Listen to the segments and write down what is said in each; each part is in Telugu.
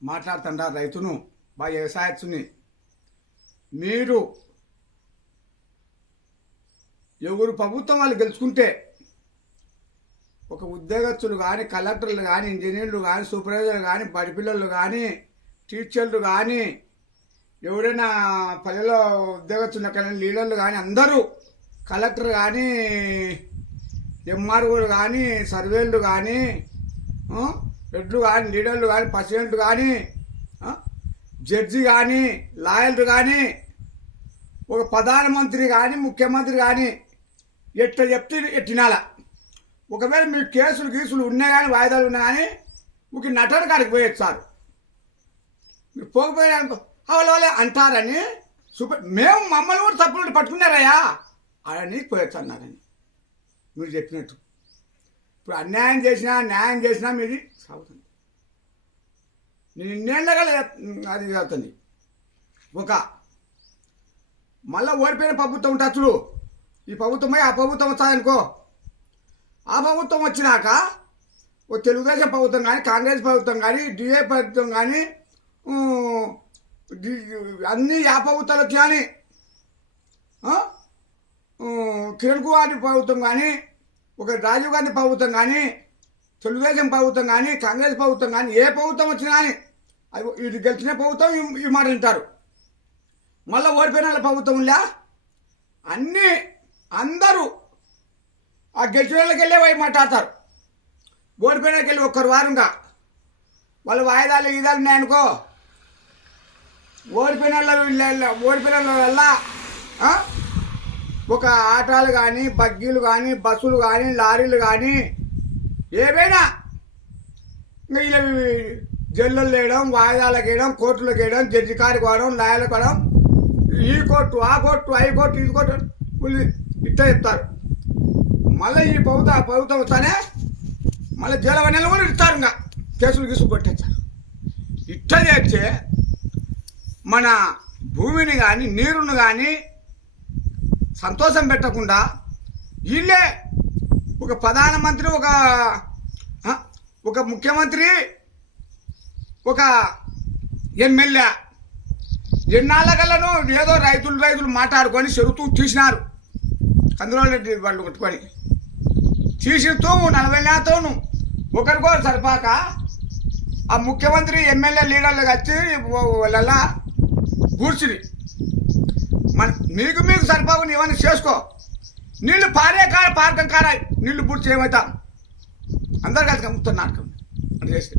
మాట్లాడుతుండా రైతును బాగా వ్యవసాయస్తుని మీరు ఎవరు ప్రభుత్వం వాళ్ళు గెలుచుకుంటే ఒక ఉద్యోగస్తులు కానీ కలెక్టర్లు కానీ ఇంజనీర్లు కానీ సూపర్వైజర్లు కానీ బడిపిల్లలు కానీ టీచర్లు కానీ ఎవరైనా పల్లెలో ఉద్యోగస్తులు కానీ లీడర్లు కానీ అందరూ కలెక్టర్ కానీ ఎంఆర్ఓలు కానీ సర్వేలు కానీ హెడ్లు కానీ లీడర్లు కానీ ప్రెసిడెంట్లు కానీ జడ్జి కానీ లాయర్లు కానీ ఒక ప్రధానమంత్రి కానీ ముఖ్యమంత్రి కానీ ఎట్లా చెప్తే ఎట్టినాల ఒకవేళ మీ కేసులు ఉన్నాయి కానీ వాయిదాలు ఉన్నాయి కానీ ఒక నటన కాడికి పోయొచ్చు సార్ మీరు పోకపోయారు వాళ్ళే అంటారని మేము మమ్మల్ని కూడా తప్పులు పట్టుకున్నారయ్యా అని పోయొచ్చు అన్నారని మీరు చెప్పినట్టు ఇప్పుడు అన్యాయం చేసినా న్యాయం చేసినా మీది సాగుతుంది నేను ఇన్నేళ్ళగా అది అవుతుంది ఒక మళ్ళీ ఓడిపోయిన ప్రభుత్వం ఉంటుంది చూడు ఈ ప్రభుత్వమై ఆ ప్రభుత్వం వస్తాయనుకో ఆ ప్రభుత్వం వచ్చినాక ఓ తెలుగుదేశం ప్రభుత్వం కానీ కాంగ్రెస్ ప్రభుత్వం కానీ డిఏ ప్రభుత్వం కానీ అన్ని ఆ ప్రభుత్వాలకు కానీ కిరణ్ కుమార్ ప్రభుత్వం కానీ ఒక రాజీవ్ గాంధీ ప్రభుత్వం కానీ తెలుగుదేశం ప్రభుత్వం కానీ కాంగ్రెస్ ప్రభుత్వం కానీ ఏ ప్రభుత్వం వచ్చినా కానీ ఇది గెలిచిన ప్రభుత్వం ఈ మాట వింటారు మళ్ళీ ఓడిపోయిన ప్రభుత్వంలా అన్నీ అందరూ ఆ గెలిచిన వాళ్ళకి వెళ్ళే పోయి మాట్లాడతారు ఓడిపోయినకి వెళ్ళి ఒక్కరు వారంగా వాళ్ళు వాయిదాలు ఈదాలు ఉన్నాయనుకో ఓడిపోయిన వల్ల ఒక ఆటోలు కానీ బగ్గీలు కానీ బస్సులు కానీ లారీలు కానీ ఏవైనా ఇలా జైల్లో వేయడం వాయిదాలకు వేయడం కోర్టులకు వేయడం జడ్జి కాడికి పోవడం లాయర్లకు పోవడం ఈ కోర్టు ఆ కోర్టు ఐ కోర్టు ఇది కోర్టు ఇట్లా చెప్తారు మళ్ళీ ఈ ప్రభుత్వం వస్తానే మళ్ళీ జైలు నెలలు కూడా ఇస్తారు ఇంకా కేసులు కొట్టేస్తారు ఇట్లా చేస్తే మన భూమిని కానీ నీరును కానీ సంతోషం పెట్టకుండా వీళ్ళే ఒక ప్రధానమంత్రి ఒక ముఖ్యమంత్రి ఒక ఎమ్మెల్యే ఎన్నాళ్ళకల్లను ఏదో రైతులు మాట్లాడుకొని చెరుతూ తీసినారు అందులో వాళ్ళు కొట్టుకొని తీసిస్తూ 40 నెలతోను ఒకరికో సరిపాక ఆ ముఖ్యమంత్రి ఎమ్మెల్యే లీడర్లు వచ్చి వాళ్ళ కూర్చుని మీకు సరిపాకు ఇవన్నీ చేసుకో నీళ్ళు పార్కం కారా నీళ్లు పూర్తి చేయమవుతాం అందరు కలిసి అమ్ముతున్నారు అని చేస్తే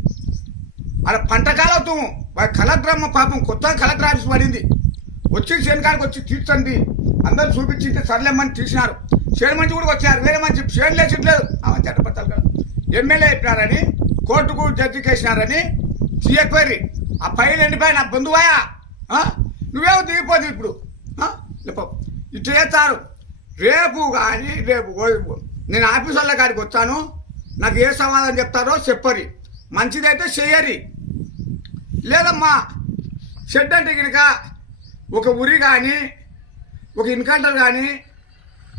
అలా పంట కాలవుతూ కలెక్టర్ అమ్మ పాపం కొత్త కలెక్టర్ ఆఫీస్ పడింది వచ్చి చేనుకాడికి వచ్చి తీర్చండి అందరూ చూపించింది సర్లేమని తీసినారు చేను మంచి కూడా వచ్చారు వేరే మంచి చేను లేచట్లేదు అవన్నీ చట్టపట్టాలి కదా ఎమ్మెల్యే అయిపోయినారని కోర్టుకు జడ్జికి వేసినారని చేయక్వైరీ ఆ ఫైల్ ఎండిపోయి నా బంధువాయా నువ్వేమో దిగిపోదు ఇప్పుడు ఇట్లా చేస్తారు రేపు నేను ఆఫీస్ వాళ్ళ కాడికి వచ్చాను నాకు ఏ సమాధానం చెప్తారో చెప్పరి మంచిదైతే చెయ్యరి లేదమ్మా షెడ్ అంటే కనుక ఒక ఉరి కానీ ఒక ఇన్కౌంటర్ కానీ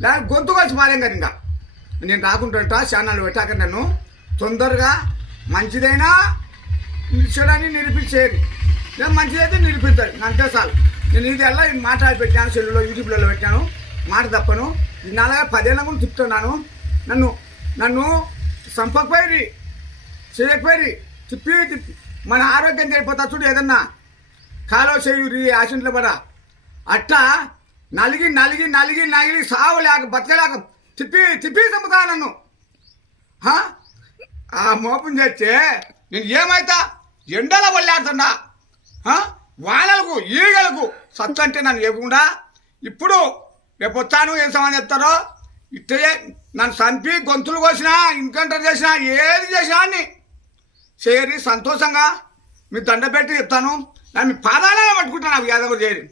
లేదా గొంతు కలిసి పాలేం కదా ఇంకా నేను రాకుంటుంటా ఛానల్ పెట్టాక నన్ను తొందరగా మంచిదైనా చెడని నిరూపించేది లేదా మంచిదైతే నిరూపిస్తుంది అంతే చాలు నేను ఇది అలా మాట్లాడి పెట్టాను సెల్లులో యూట్యూబ్లలో పెట్టాను మాట తప్పను నాలుగా 10 ఏళ్ళ కూడా తిప్పుతున్నాను నన్ను సంపకపోయి చేయకపోయి తిప్పి మన ఆరోగ్యం చెడిపోతా చూడు ఏదన్నా కాలో చేయురి యాక్సిడెంట్లో పడా అట్టా నలిగి సావు లేక బతకలేక తిప్పి చంపుతా నన్ను ఆ మోపం చేస్తే నేను ఏమైతా ఎండల వల్లాడుతున్నా వానలకు ఈగలకు సత్తంటే నన్ను ఇవ్వకుండా ఇప్పుడు రేపు వచ్చాను ఏం సమాధానం చెప్తారో ఇట్టే నన్ను చంపి గొంతులు కోసినా ఇన్కౌంటర్ చేసినా ఏది చేసినా అని చేయరి సంతోషంగా మీ దండ పెట్టి చెప్తాను నేను మీ పాదాలే పట్టుకుంటాను నాకు యాదవ్ చేయరు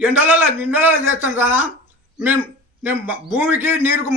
ఎండలలో చేస్తాను కదా నేను భూమికి నీరుకు